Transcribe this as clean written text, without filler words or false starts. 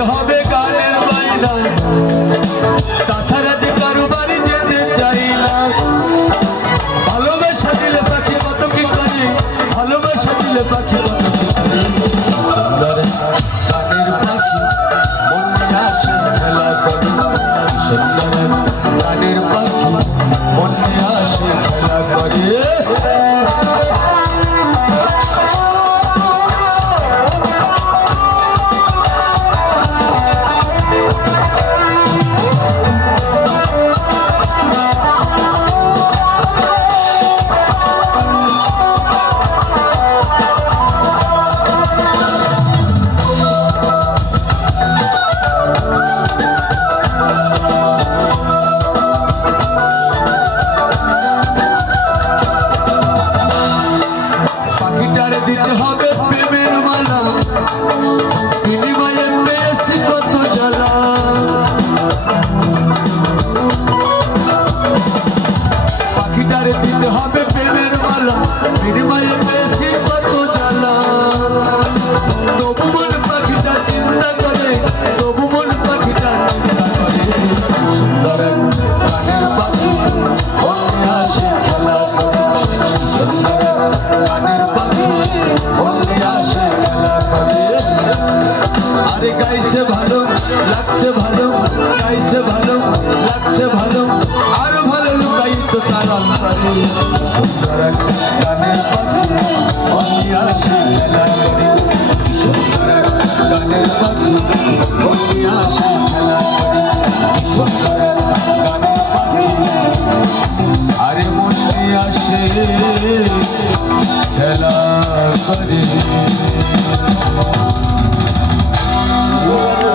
দিতে হবে গানের বাইনা, তাছাড়া যে কারো বাড়ি যেতে চাই না। ভালোবাসা দিলে পাখি কত কি করে, ভালোবাসা দিলে পাখি কত কি করে। সুন্দর গানের পাখি মন নিয়ে আসে খেলা করে, সুন্দর গানের পাখি মন নিয়ে আসে খেলা করে। দিতে হবে প্রেমের মালা, বিনিময়ে পেয়েছি কত জ্বালা। পাখিটারে দিতে হবে প্রেমের মালা, বিনিময়ে পেয়েছি কত জ্বালা। তবু মন পাখিটা চিন্তা করে, তবু মন পাখিটা চিন্তা করে। সুন্দর গানের পাখি মনে আসে খেলা করে, সুন্দর গানের পাখি মনে আসে খেলা করে। আরে গাইছে ভালো লাগছে, ভালো গাইছে ভালো লাগছে, ভালো আরো ভালো লুকাইতো তার অন্তরে। সুন্দর গানের পাখি মনে আসে খেলা করে, সুন্দর গানের পাখি মনে আসে খেলা করে, সুন্দর গানের পাখি আরে মনে আসে খেলা করে।